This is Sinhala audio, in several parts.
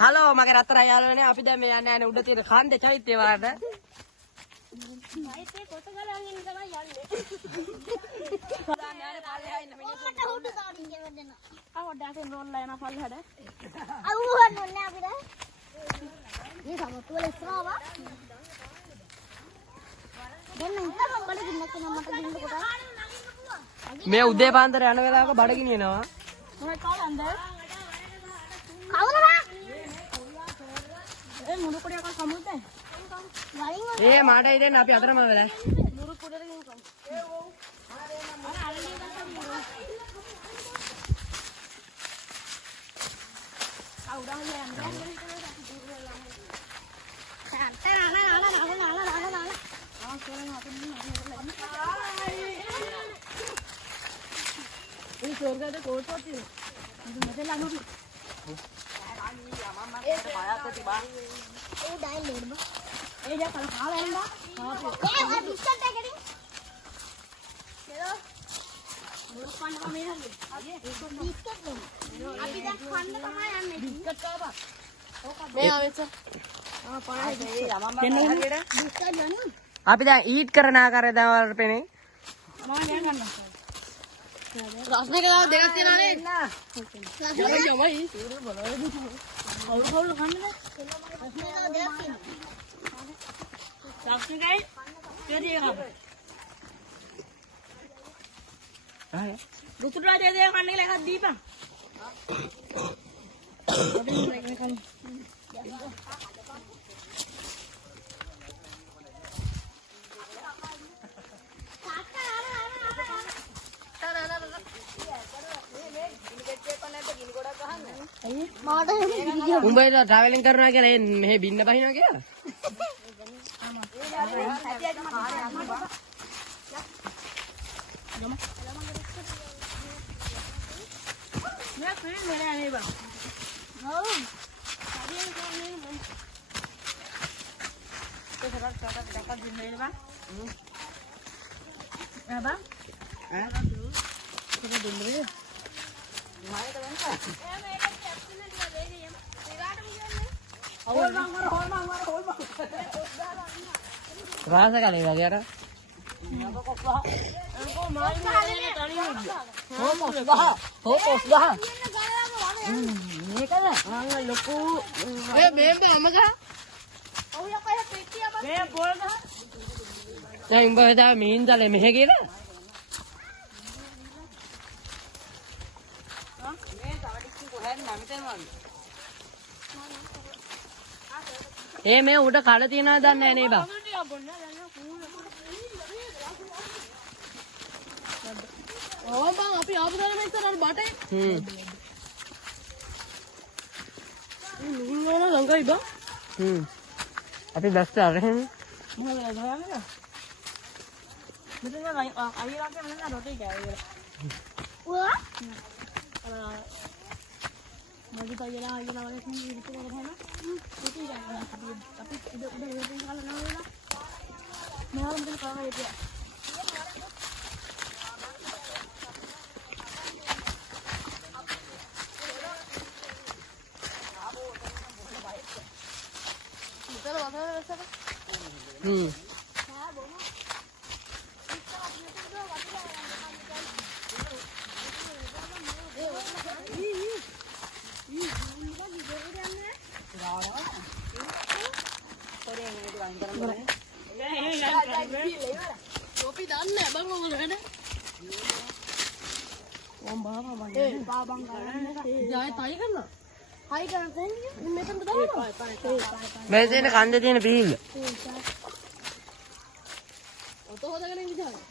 හලෝ මගේ රත්තරන් යාළුවනේ අපි දැන් මේ යන්නේ උඩ තියෙන කන්දේ චෛත්‍ය වලට. චෛත්‍ය කොට ගලන් ඉන්න තමයි යන්නේ. දාන්න යන්නේ පල්ලෙහා ඉන්න මිනිස්සු. කොට උඩ දාන්න කියවෙන්න. අවඩට රෝල්ලා යන පල්ලෙහාට. අවුහන්න ඕනේ අපිට. මේ සමතුල ඉස්සරවා. දැන් උත්තර බඩගින්න කෙනා මට දින්න කොට. මේ උදේ පාන්දර යන වෙලාවක බඩගිනි එනවා. මොකක්ද කාලන්ද? කවුද බා? ඒ මුරු කොඩියක් කමුද? ඒ මාට ඉතින් අපි අතරම වෙලා. මුරු කොඩියකින් කමු. ini surga ada kotor tuh. Itu macam lalu tuh. udah lur bang. Ya kalau kalah ya mbak. Biscuit tak kering. Bukan kami lagi. Biscuit dong. Abi dah khanda තමයි යන්නේ. Biscuit apa? මේ ආවෙච්ච. Biscuit ගන්න. අපි දැන් ඊට් කරන ආකාරය දැන් වලට පෙනේ. මම යන් ගන්න. රස්නේ කතාව දෙකක් තියෙනවානේ. යමයි යමයි. කවුරු කන්නේ? රස්නේ කතාව දෙකක් තියෙනවා. රස්නේ කයි? දෙවි එකක්. දුතුරා දෙය කන්නේ කියලා එකක් දීපන්. උඹේ ට්‍රැවලින් කරනවා කියලා මෙහෙ බින්න බහිනවා කියලා. मैं फिर मेरे आने बा ඔව්. तो थोड़ा छोटा देखा दिन मेरे बा है बा थोड़ा दिन मेरे मारे तो बनता होल मांग රාස කලේ වගේ අර. इनको मार मारने ताली हो හොපොස් ගහ. මේකද ආ ලොකු ඒ බේම්බ අමගහ ඔව් යකෝ පෙට්ටිය බං. මේ බෝල් ගහ දැන් උඹ හිතා මිහින්දලේ මෙහෙ කියලා. ඒ මේ උඩ කඩ තියනවද දන්නේ නැහැ නේ බා. ඕ බං අපි ආපු දාලා මේ ඉස්සරහට බටේ නෝන ලංකයි බං අපි බැස්ස අරගෙන මොකද ගහන්නේ මෙතන අයියලාගේ මම රොටි ගෑවේ ඔයා මගේ තයියලා අයියලා වගේ ඉන්න ඉරිට කරගෙන රොටි ගෑවා අපි උඩ රොටි කාලා නෝලා මෙයාලා මෙතන කාවා හිටියා Kopi dan nih bang ngomong ada. Om bawa bang. බාබන් ගන්න. Jaya tayi kan lah. හයි ගන්න කොහොමද? මෙතන දානවා. මේ තියෙන කන්දේ තියෙන පිහිල්ල. Oto hodaගෙන ඉඳලා.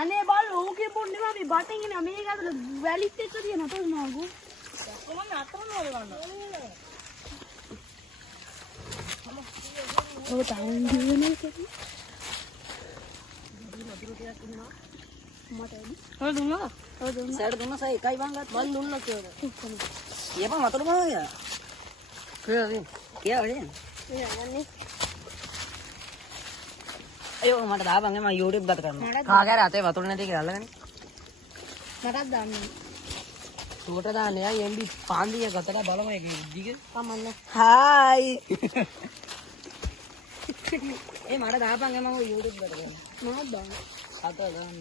අනේ බල් ඕකේ පොන්නේ අපි බටින් ඉන්නේ මේක අතර වැලිත් එක්ක තියෙන අතන නාගු. කොහොමද අතරම වල ගන්න. ඔය ටයිම් දිවෙන්නේ කිව්වේ. ඔය දුන්නා. ඔය දුන්නා. සෑඩ දුන්න සයි එකයි බං ගත්තා. මන් දුන්නා කියලා. කියපන් වතුර මොනවද කියලා. කියලා වෙන්නේ. මේ යන්නේ. අයියෝ මට දාපන් මම YouTube ගත කරනවා. කාගේ අතේ වතුර නැති කියලා අල්ලගෙන. මටත් දාන්න. තෝට දාන්න යා එම්බි පාන්දිය ගතට බලම එක දිග කමන්න. හායි ඒ මට දාපන් මම YouTube එකට ගන්න මම දාන්න. අත ගන්න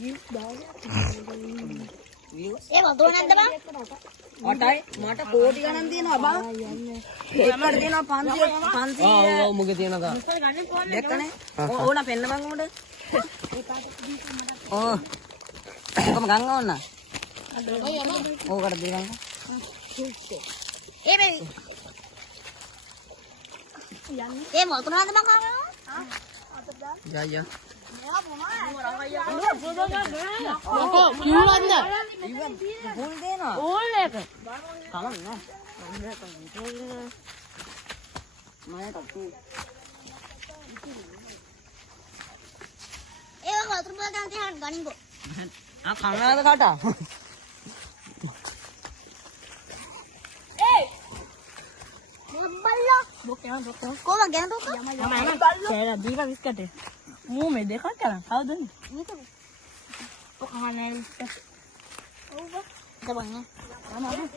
view දාන්න. view ඒ වතුර නැද්ද බං? මටයි මට කෝටි ගණන් තියෙනවා බං යන්නේ. ඒකට තියෙනවා 500 ඔව් මුගේ තියෙනවා ඉස්සර ගන්න ෆෝන් එක. දැක්කනේ ඕන පෙන්න බං උඩ ඕ කොහම ගංගා ඕන ඕකට දෙගන්න ඒ බේවි. යන්නේ. ඒ වතුර නැද්ද බං ආවා? යා යා මොකෝ කිව්වද? බුල් දෙනවා ඕල් එක. කමන්න මම කප්පු ඒ වතුර බල ගන්න තියන්න ගනින්කෝ. ආ කනවාද කාටා බල්ලා. බොක්කේ බොක්කේ. කොහොම ගෙන දුක? කෑලා දීපා බිස්කටේ. මූ මේ දෙකක් කරන් කවුද දුන්නේ? මේක. ඔක කහන්නේ. ඔව් බං. දබන්. තමයි.